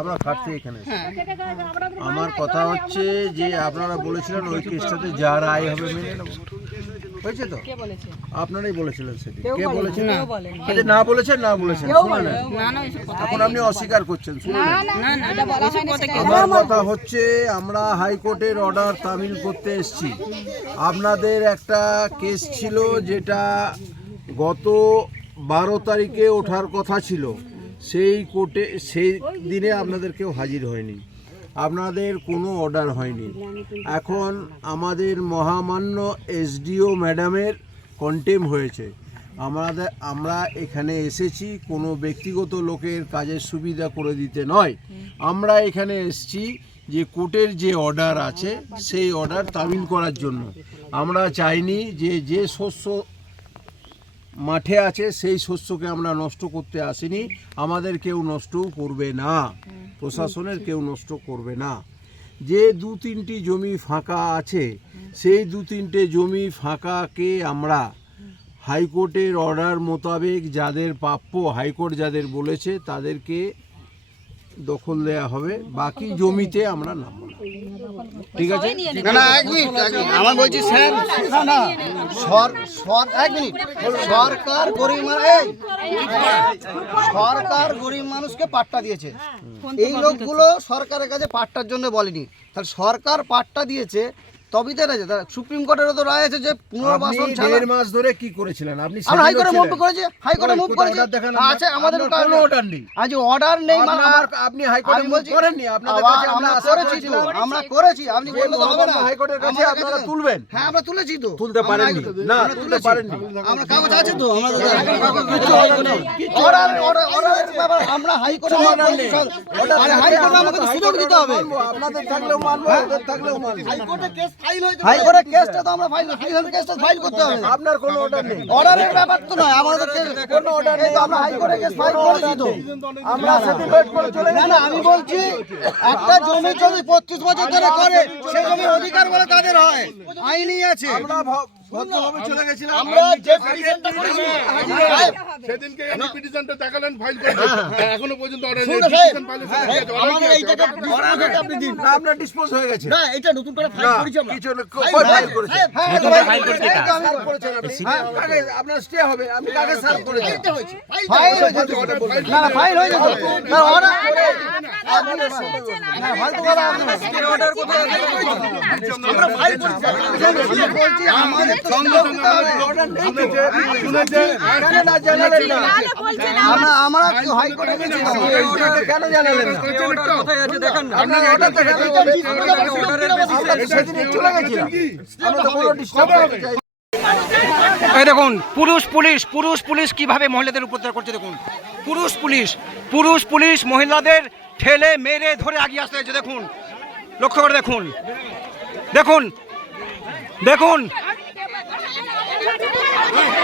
আমরা খাটছি এখানে। আমার কথা হচ্ছে যে আপনারা বলেছিলেন ওই কেসটাতে যা রায় হবে মেনে নেব। হয়েছে তো? আপনারাই বলেছিলেন সেটি কে বলেছেন আচ্ছা, না বলেছেন না বলেছেন শুনে নেন। এখন আপনি অস্বীকার করছেন শুনে আমার কথা হচ্ছে আমরা হাইকোর্টের অর্ডার তামিল করতে এসেছি। আপনাদের একটা কেস ছিল যেটা গত বারো তারিখে ওঠার কথা ছিল। সেই কোর্টে, সেই দিনে আপনাদের কেউ হাজির হয়নি। আপনাদের কোনো অর্ডার হয়নি। এখন আমাদের মহামান্য এসডিও ম্যাডামের কন্টেম হয়েছে। আমাদের, আমরা এখানে এসেছি, কোনো ব্যক্তিগত লোকের কাজের সুবিধা করে দিতে নয়। আমরা এখানে এসেছি যে কোর্টের যে অর্ডার আছে, সেই অর্ডার তামিল করার জন্য। আমরা চাইনি যে যে শস্য মাঠে আছে সেই শস্যকে আমরা নষ্ট করতে আসিনি। আমাদের কেউ নষ্টও করবে না। প্রশাসনের কেউ নষ্ট করবে না। যে দু তিনটি জমি ফাঁকা আছে সেই দু তিনটে জমি ফাঁকাকে আমরা হাইকোর্টের অর্ডার মোতাবেক যাদের প্রাপ্য হাইকোর্ট যাদের বলেছে তাদেরকে দখল দেয়া হবে বাকি জমিতে আমরা নামবো ঠিক আছে? না না এক মিনিট আমার বলছি স্যার না না সর সর এক মিনিট। সরকার গরিব মানুষ সরকার গরিব মানুষকে পাট্টা দিয়েছে। এই লোকগুলো সরকারের কাছে পাট্টার জন্য বলেনি। তাহলে সরকার পাট্টা দিয়েছে তবেই তো রাজা সুপ্রিম কোর্টেরও তো রায় আছে যে পুনর্বাসন ছাড়া মাস ধরে কি করেছিলেন? আপনি আমরা হাইকোর্টে মুভ? করেছি হাইকোর্টে মুভ কোথায়? করেছি আছে আমাদের কোনো order নেই। আজ অর্ডার নেই মানে আমার। আপনি move বলছি করেননি, আপনাদের কাছে আমরা করেছি তো আমরা করেছি আপনি বললে তো হবে না। মহামান্য হাইকোর্টের কাছে আপনারা তুলবেন। হ্যাঁ আমরা তুলেছি তো। তুলতে পারেননি। না তুলতে। পারেননি। আমরা কাগজ আছে তো আমাদের অর্ডার অর্ডার ব্যাপার আমরা হাইকোর্টে মুভ করেছি। সব। আরে হাইকোর্টে আমাকে সুযোগ দিতে হবে। আপনাদের থাকলেও মানবো ওদের থাকলেও মানবো। হাইকোর্টে কেস ফাইল হয়েছে কেসটা তো আমরা ফাইল ফাইল কেসটা ফাইল করতে হবে? আপনার কোনো অর্ডার নেই। অর্ডারের ব্যাপার তো নয় আমাদের কোনো অর্ডার নেই তো আমরা হাইকোর্টে কেস ফাইল করেছি তো। আমরা সার্টিফিকেট করে চলে না না আমি বলছি একটা জমি যদি পঁচিশ বছর ধরে করে সেই জমির অধিকার বলে তাদের হয়। আইনই আছে। আমরা ভ- ভদ্রভাবে চলে গেছিলাম। আমরা যে পিটিশনটা করেছি সেদিনকে আপনি পিটিশনটা দেখালেন ফাইল করে এখনও পর্যন্ত অর্ডার নেই পিটিশন ফাইলে হ্যাঁ, আমাদের আপনি দিন। না আপনার ডিসপোজ হয়ে গেছে। না এটা নতুন করে ফাইল করেছি আমরা। কিছু ফাইল করেছে। হ্যাঁ হ্যাঁ, ভাই, ফাইল করেছি। এই করেছেন আপনি হ্যাঁ, আপনার স্টে হবে কাকে সার্ভ করেছেন ফাইল হয়ে না না ফাইল হয়ে না অর্ডার আমরা ফাইল করেছি। আমাদের আমরা হাইকোর্টে কেন জানালেন এই দেখুন পুরুষ পুলিশ পুরুষ পুলিশ কীভাবে মহিলাদের উপদ্রব করছে দেখুন। পুরুষ পুলিশ পুরুষ পুলিশ মহিলাদের ঠেলে মেরে ধরে আগিয়ে আসতে হয়েছে দেখুন। লক্ষ্য করে দেখুন। দেখুন দেখুন।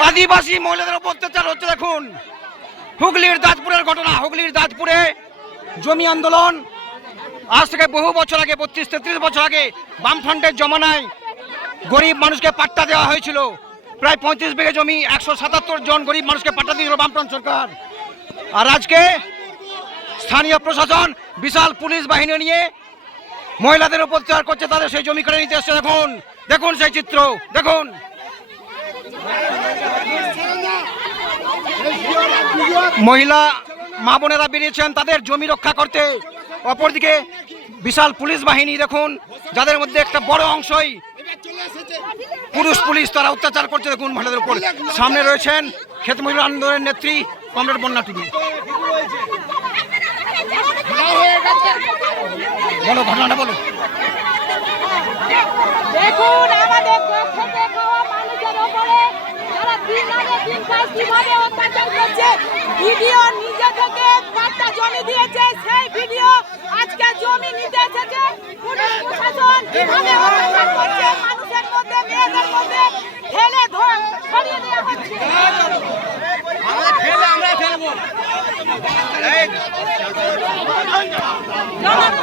আদিবাসী মহিলাদের উপর অত্যাচার হচ্ছে দেখুন। হুগলির দাঁতপুরের ঘটনা, হুগলির দাঁতপুরে জমি আন্দোলন। আজ থেকে বহু বছর আগে, বত্রিশ তেত্রিশ বছর আগে বামফ্রন্টের জমানায় গরিব মানুষকে পাট্টা দেওয়া হয়েছিল। প্রায় পঁয়ত্রিশ বিঘে জমি, একশো সাতাত্তর জন গরিব মানুষকে পাট্টা দিয়েছিল বামফ্রন্ট সরকার। আর আজকে স্থানীয় প্রশাসন বিশাল পুলিশ বাহিনী নিয়ে মহিলাদের উপর করছে, তাদের সেই জমি করে নিতে এসছে। দেখুন দেখুন সেই চিত্র, দেখুন। মহিলা, মা বোনেরা বেরিয়েছেন তাদের জমি রক্ষা করতে। অপরদিকে বিশাল পুলিশ বাহিনী, দেখুন, যাদের মধ্যে একটা বড় অংশই পুরুষ পুলিশ, তারা অত্যাচার করছে, দেখুন, মহিলাদের উপর। সামনে রয়েছেন ক্ষেত মহিলা আন্দোলনের নেত্রী, কমরেড বন্যা টুডু বলো, ঘটনাটা বলো। দেখুন, আমাদের ওপরে যারা দিন আগে দিন খায় কীভাবে অত্যাচার করছে ভিডিও নিজে থেকে পাট্টা জমি দিয়েছে সেই ভিডিও আজকে জমি নিতে এসেছে। পুলিশ প্রশাসন কীভাবে অত্যাচার করছে মানুষের মধ্যে মেয়েদের মধ্যে ঠেলে ধর সরিয়ে দেওয়া হচ্ছে।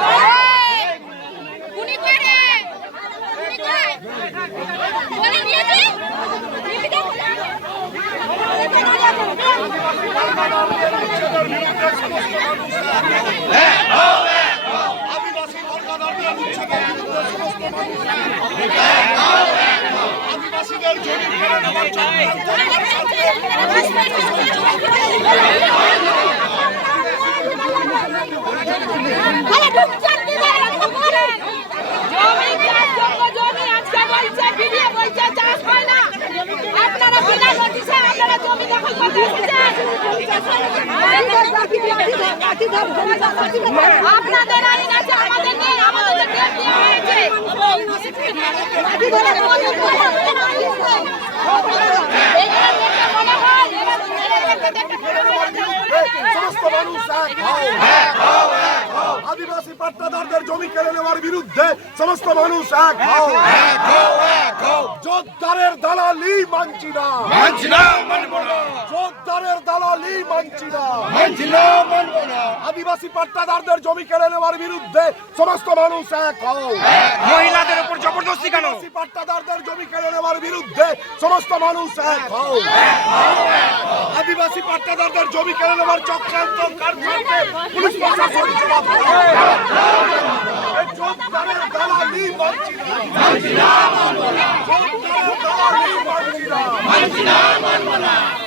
উনি আদিবাসীদের জমি ফেরত দেওয়ার জন্য আপনাদের আইন আছে আমাদের নেই আমাদের সমস্ত মানুষ এক হও আদিবাসী পাট্টাদারদের জমি কেড়ে নেওয়ার বিরুদ্ধে সমস্ত মানুষ এক হও। জোরদারের দালালি মানছি না মানছি না মানব না জোরদারের দালালি মানছি না মানছি না মানব না আদিবাসী পাট্টাদারদের জমি কেড়ে নেওয়ার বিরুদ্ধে সমস্ত মানুষ এক হও মহিলাদের উপর জবরদস্তি কেন আদিবাসী পাট্টাদারদের জমি কেড়ে নেওয়ার বিরুদ্ধে সমস্ত মানুষ এক হও আদিবাসী পাট্টাদারদের জমি কেড়ে নেওয়ার চক্রান্ত কার্যক্রমে পুলিশ প্রশাসন জবাব দাও। এই জোরদারের দালালি মানছি না। জোরদারের না।